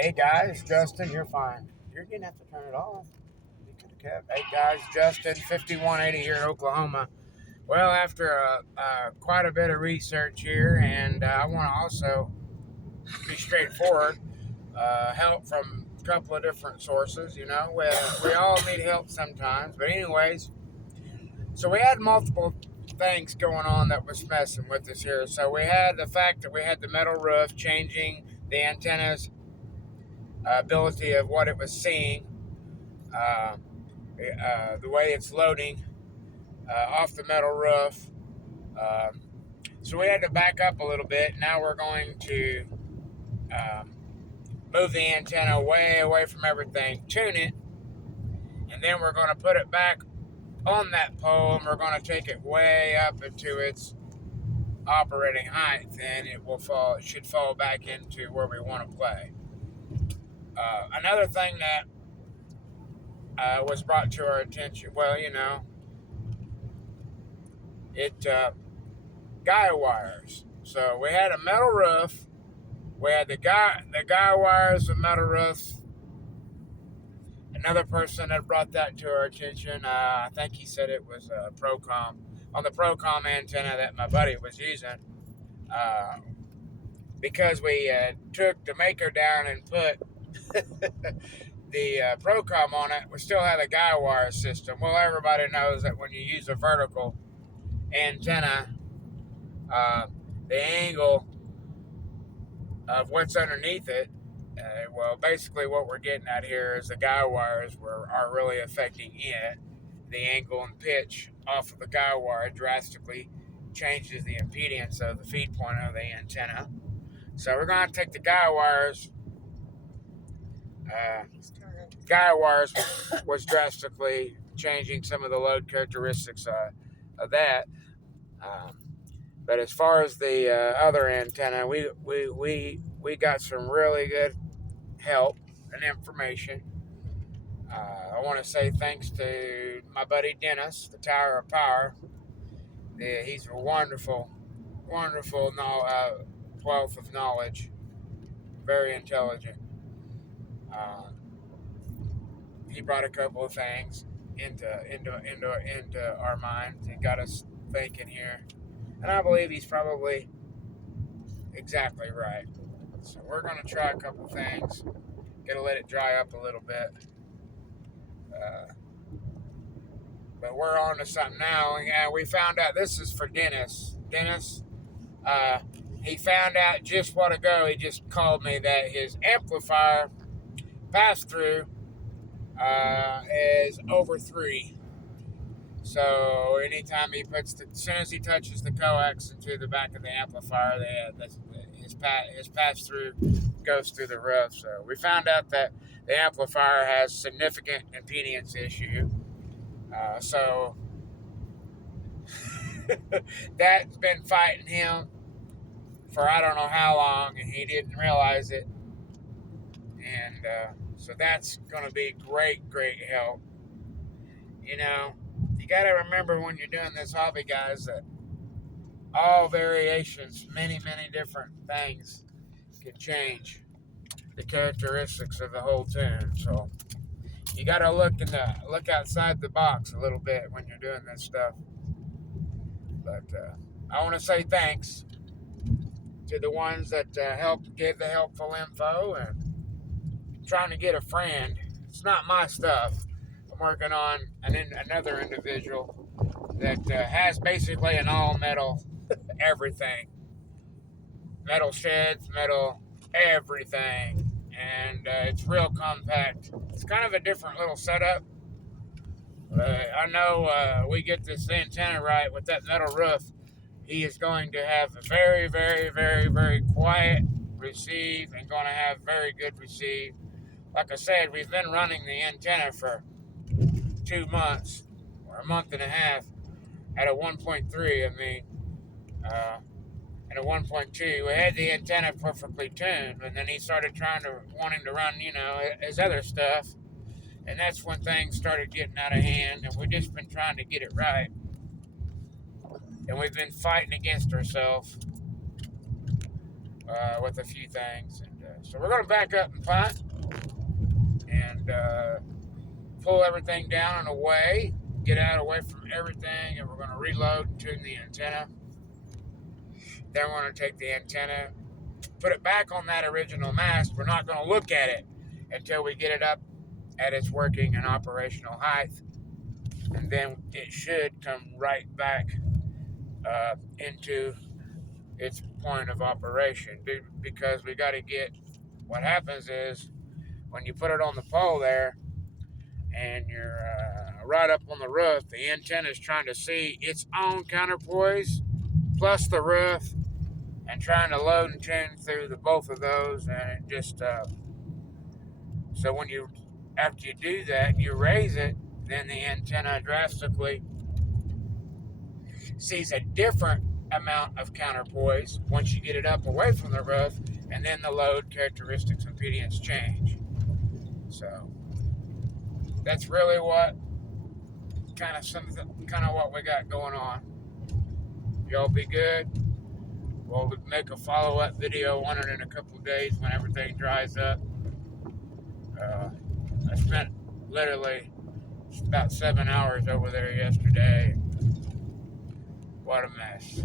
Hey guys, Justin, you're fine. You're gonna have to turn it off. You could have kept. Hey guys, Justin, 5180 here in Oklahoma. Well, after quite a bit of research here, and I want to also be straightforward, help from a couple of different sources. We all need help sometimes. But anyways, so we had multiple things going on that was messing with us here. So we had the fact that we had the metal roof changing the antennas ability of what it was seeing, uh, the way it's loading off the metal roof. Um, so we had to back up a little bit. Now we're going to um, move the antenna way away from everything, tune it, and then we're going to put it back on that pole, and we're going to take it way up into its operating height, and it will fall. It should fall back into where we want to play. Another thing that was brought to our attention. Well, it guy wires. So we had a metal roof. We had the guy wires, the metal roof. Another person had brought that to our attention. I think he said it was Procom on the Procom antenna that my buddy was using. Because we took the maker down and put the Procom on it, we still had a guy wire system. Well, everybody knows that when you use a vertical antenna, the angle of what's underneath it, well, basically what we're getting at here is the guy wires are really affecting it. The angle and pitch off of the guy wire drastically changes the impedance of the feed point of the antenna. So we're going to take the guy wires. Guy wires was drastically changing some of the load characteristics of that. But as far as the other antenna, we got some really good help and information. I want to say thanks to my buddy Dennis, the Tower of Power. He's a wonderful wealth of knowledge, very intelligent. He brought a couple of things into our minds and got us thinking here, and I believe he's probably exactly right. So we're going to try a couple of things. Gotta let it dry up a little bit. But we're on to something now. And we found out this is for Dennis. Dennis, he found out just what ago. He just called me that his amplifier pass-through is over 3. So anytime he puts as soon as he touches the coax into the back of the amplifier, his pass-through goes through the roof. So we found out that the amplifier has significant impedance issue. So that's been fighting him for I don't know how long, and he didn't realize it. And so that's going to be great help. You got to remember when you're doing this hobby, guys, that all variations, many different things can change the characteristics of the whole tune. So you got to look outside the box a little bit when you're doing this stuff. But I want to say thanks to the ones that helped give the helpful info and trying to get a friend. It's not my stuff. I'm working on another individual that has basically an all metal everything. Metal sheds, metal everything. And it's real compact. It's kind of a different little setup. I know we get this antenna right with that metal roof. He is going to have a very quiet receive and going to have very good receive. Like I said, we've been running the antenna for 2 months or a month and a half at a 1.3. And a 1.2. We had the antenna perfectly tuned, and then he started wanting to run, his other stuff. And that's when things started getting out of hand, and we've just been trying to get it right. And we've been fighting against ourselves with a few things. And So we're going to back up and punt and pull everything down and away, get out away from everything, and we're going to reload and tune the antenna. Then we're going to take the antenna, put it back on that original mast. We're not going to look at it until we get it up at its working and operational height. And then it should come right back into its point of operation, because we got to get, what happens is when you put it on the pole there and you're right up on the roof, the antenna is trying to see its own counterpoise plus the roof and trying to load and tune through the both of those, and it just so when you, after you do that, you raise it, then the antenna drastically sees a different amount of counterpoise once you get it up away from the roof, and then the load characteristics and impedance change. So that's really what kind of what we got going on. Y'all be good. We'll make a follow-up video on it in a couple of days when everything dries up. I spent literally about 7 hours over there yesterday. What a mess.